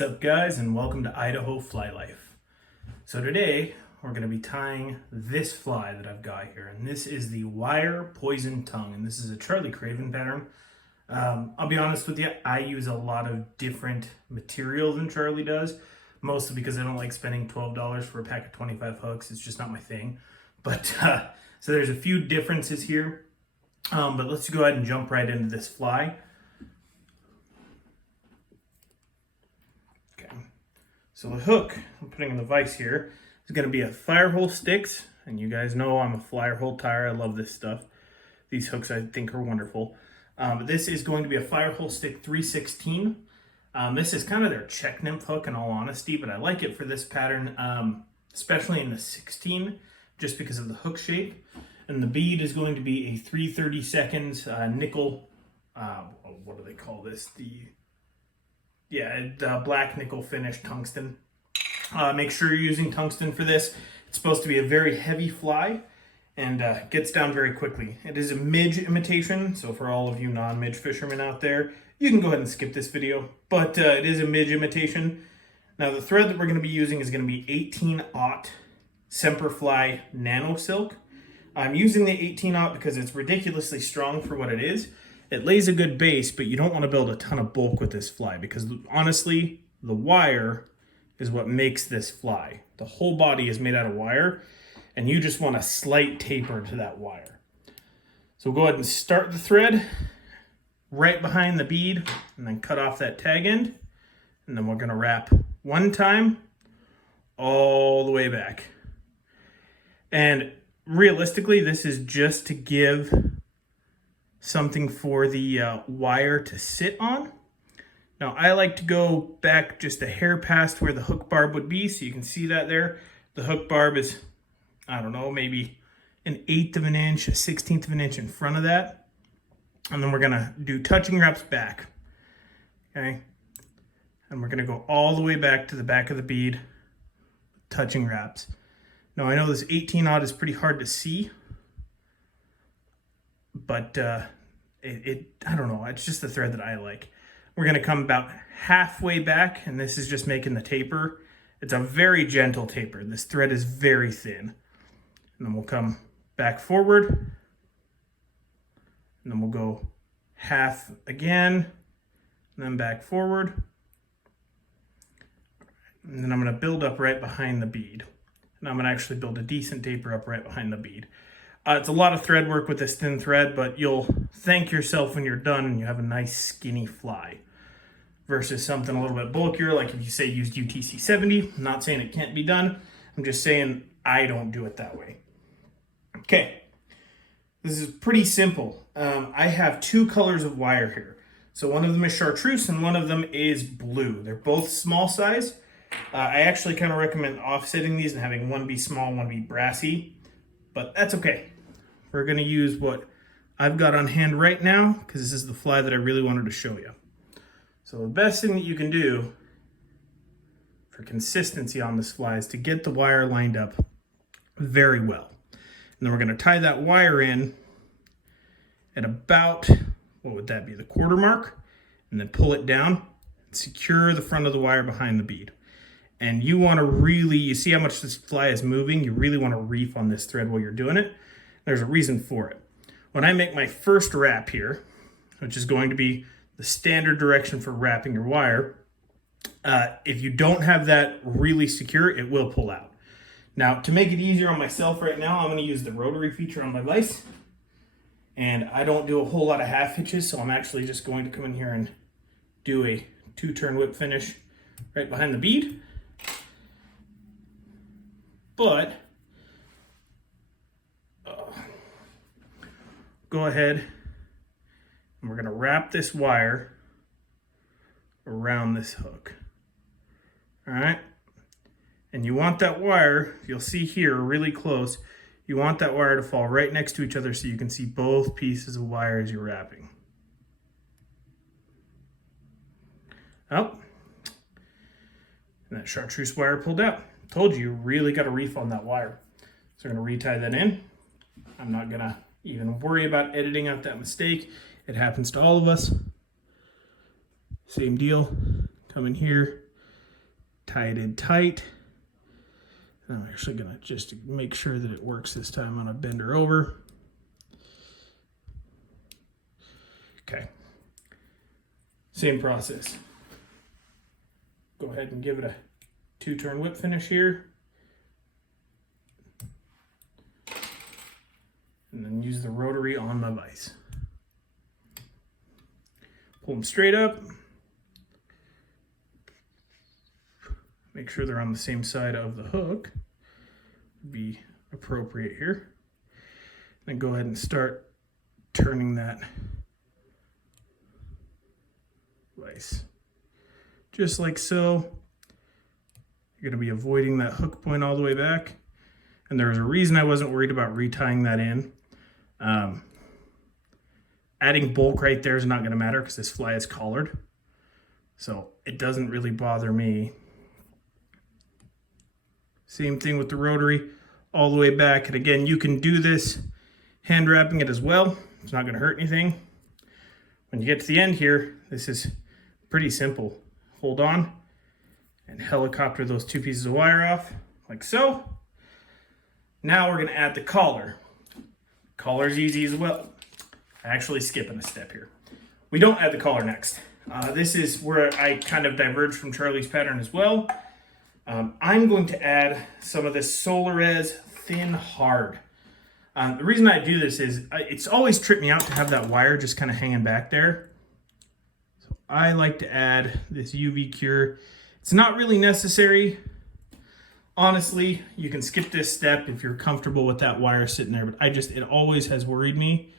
What's up, guys, and welcome to Idahoflylife. So today we're going to be tying this fly that I've got here, and this is the wire poison tongue, and this is a Charlie Craven pattern. I'll be honest with you, I use a lot of different material than Charlie does, mostly because I don't like spending $12 for a pack of 25 hooks. It's just not my thing. But so there's a few differences here, but let's go ahead and jump right into this fly. So the hook I'm putting in the vise here is going to be a Hooks-Firehole Sticks, and you guys know I'm a flyer hole tire. I love this stuff. These hooks I think are wonderful. This is going to be a Hooks-Firehole Stick 316. This is kind of their check nymph hook in all honesty, but I like it for this pattern, especially in the 16, just because of the hook shape. And the bead is going to be a 3/32 nickel, what do they call this? The black nickel finish tungsten. Make sure you're using tungsten for this. It's supposed to be a very heavy fly and gets down very quickly. It is a midge imitation, so for all of you non-midge fishermen out there, you can go ahead and skip this video, but it is a midge imitation. Now the thread that we're going to be using is going to be 18/aught Semperfli Nano silk. I'm using the 18/aught because it's ridiculously strong for what it is. It lays a good base, but you don't want to build a ton of bulk with this fly because honestly, the wire is what makes this fly. The whole body is made out of wire, and you just want a slight taper to that wire. So go ahead and start the thread right behind the bead and then cut off that tag end. And then we're going to wrap one time all the way back. And realistically, this is just to give something for the wire to sit on. Now I like to go back just a hair past where the hook barb would be, so you can see that there. The hook barb is, I don't know, maybe 1/8 of an inch, 1/16 of an inch in front of that. And then we're gonna do touching wraps back, okay? And we're gonna go all the way back to the back of the bead, touching wraps. Now I know this 18/aught is pretty hard to see, but I don't know, it's just the thread that I like. We're going to come about halfway back, and this is just making the taper. It's a very gentle taper. This thread is very thin. And then we'll come back forward, and then we'll go half again, and then back forward. And then I'm going to build up right behind the bead. And I'm going to actually build a decent taper up right behind the bead. It's a lot of thread work with this thin thread, but you'll thank yourself when you're done and you have a nice skinny fly. Versus something a little bit bulkier, like if you say used UTC 70. I'm not saying it can't be done. I'm just saying I don't do it that way. Okay, this is pretty simple. I have two colors of wire here. So one of them is chartreuse and one of them is blue. They're both small size. I actually kind of recommend offsetting these and having one be small, one be brassy. But that's okay. We're going to use what I've got on hand right now because this is the fly that I really wanted to show you. So the best thing that you can do for consistency on this fly is to get the wire lined up very well. And then we're going to tie that wire in at about, what would that be, the quarter mark, and then pull it down and secure the front of the wire behind the bead. And you want to really, you see how much this fly is moving? You really want to reef on this thread while you're doing it. There's a reason for it. When I make my first wrap here, which is going to be the standard direction for wrapping your wire, if you don't have that really secure, it will pull out. Now, to make it easier on myself right now, I'm going to use the rotary feature on my vise. And I don't do a whole lot of half hitches, so I'm actually just going to come in here and do a 2-turn whip finish right behind the bead. But go ahead and we're going to wrap this wire around this hook. All right. And you want that wire, you'll see here really close, you want that wire to fall right next to each other so you can see both pieces of wire as you're wrapping. Oh, and that chartreuse wire pulled out. Told you really got to reef on that wire. So we're going to retie that in. I'm not going to even worry about editing out that mistake. It happens to all of us. Same deal. Come in here, tie it in tight. And I'm actually gonna just make sure that it works this time, I'm gonna bend her over. Okay, same process. Go ahead and give it a 2-turn whip finish here. And then use the rotary on my vise. Pull them straight up. Make sure they're on the same side of the hook. Would be appropriate here. And go ahead and start turning that vise. Just like so. You're going to be avoiding that hook point all the way back. And there's a reason I wasn't worried about retying that in. Adding bulk right there is not going to matter because this fly is collared. So it doesn't really bother me. Same thing with the rotary all the way back. And again, you can do this hand wrapping it as well. It's not going to hurt anything. When you get to the end here, this is pretty simple. Hold on and helicopter those 2 pieces of wire off like so. Now we're going to add the collar. Collar's easy as well. Actually skipping a step here. We don't add the collar next. This is where I kind of diverge from Charlie's pattern as well. I'm going to add some of this Solarez Thin Hard. The reason I do this is it's always tripped me out to have that wire just kind of hanging back there. So I like to add this UV cure. It's not really necessary. Honestly, you can skip this step if you're comfortable with that wire sitting there, but it always has worried me.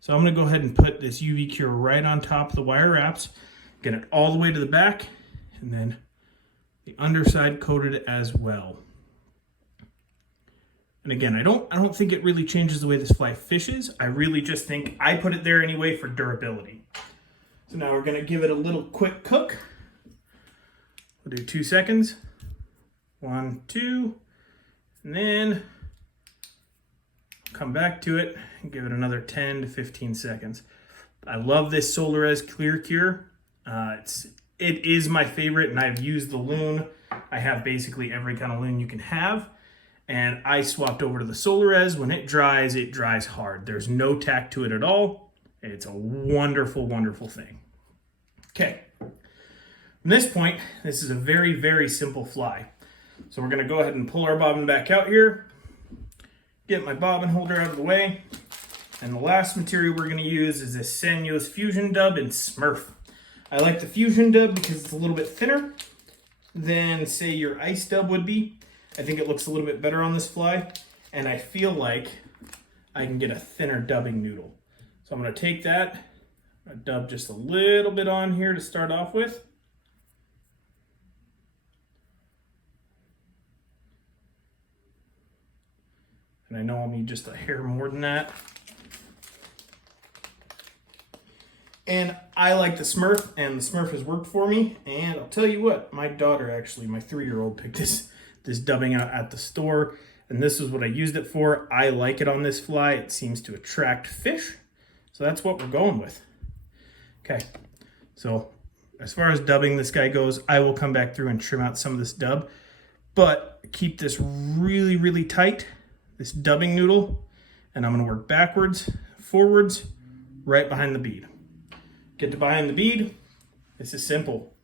So I'm gonna go ahead and put this UV cure right on top of the wire wraps, get it all the way to the back, and then the underside coated as well. And again, I don't think it really changes the way this fly fishes. I really just think I put it there anyway for durability. So now we're gonna give it a little quick cook. We'll do 2 seconds. 1, 2, and then come back to it and give it another 10 to 15 seconds. I love this Solarez Clear Cure. It is my favorite, and I've used the loon. I have basically every kind of loon you can have, and I swapped over to the Solarez. When it dries hard. There's no tack to it at all. It's a wonderful, wonderful thing. Okay, from this point, this is a very, very simple fly. So we're going to go ahead and pull our bobbin back out here, get my bobbin holder out of the way, and the last material we're going to use is this Sanyos Fusion Dub in Smurf. I like the Fusion Dub because it's a little bit thinner than, say, your Ice Dub would be. I think it looks a little bit better on this fly, and I feel like I can get a thinner dubbing noodle. So I'm going to take that, dub just a little bit on here to start off with. And I know I'll need just a hair more than that. And I like the Smurf, and the Smurf has worked for me. And I'll tell you what, my daughter actually, my 3-year-old, picked this dubbing out at the store. And this is what I used it for. I like it on this fly. It seems to attract fish. So that's what we're going with. Okay, so as far as dubbing this guy goes, I will come back through and trim out some of this dub. But keep this really, really tight. This dubbing noodle, and I'm going to work backwards, forwards, right behind the bead. Get to behind the bead. This is simple.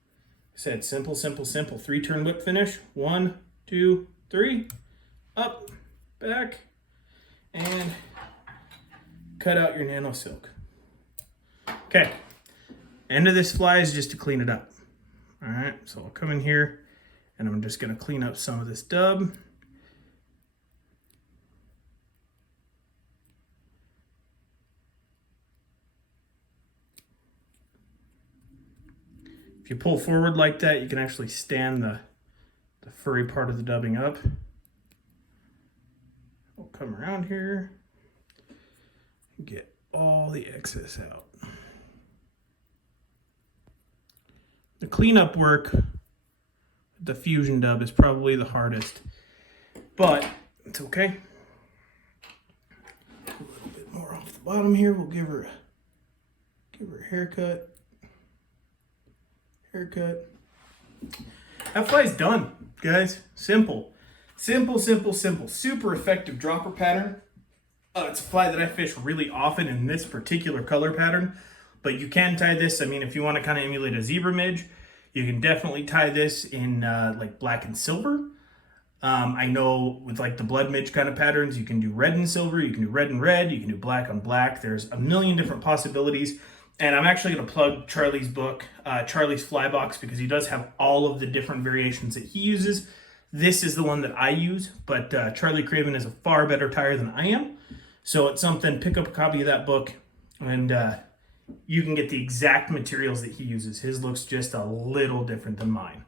I said simple, simple, simple. 3-turn whip finish. 1, 2, 3. Up, back, and cut out your Nano silk. Okay. End of this fly is just to clean it up. All right. So I'll come in here, and I'm just going to clean up some of this dub. If you pull forward like that, you can actually stand the furry part of the dubbing up. We'll come around here and get all the excess out. The cleanup work with the Fusion Dub is probably the hardest, but it's okay. A little bit more off the bottom here. We'll give her a haircut. that fly's done, guys. Simple. Simple, simple, simple. Super effective dropper pattern. It's a fly that I fish really often in this particular color pattern, but you can tie this. I mean, if you want to kind of emulate a zebra midge, you can definitely tie this in like black and silver. I know with like the blood midge kind of patterns, you can do red and silver, you can do red and red, you can do black on black. There's a million different possibilities. And I'm actually going to plug Charlie's book, Charlie's Fly Box, because he does have all of the different variations that he uses. This is the one that I use, but Charlie Craven is a far better tire than I am. So it's something, pick up a copy of that book, and you can get the exact materials that he uses. His looks just a little different than mine.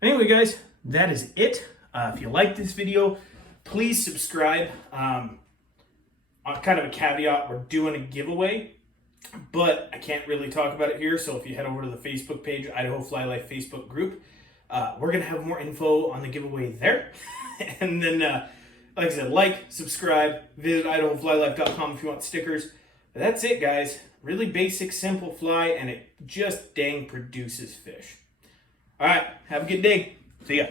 Anyway, guys, that is it. If you like this video, please subscribe. On kind of a caveat, we're doing a giveaway, but I can't really talk about it here. So if you head over to the Facebook page, Idahoflylife Facebook group, we're going to have more info on the giveaway there. And then, like I said, like, subscribe, visit idahoflylife.com if you want stickers. But that's it, guys. Really basic, simple fly, and it just dang produces fish. All right, have a good day. See ya.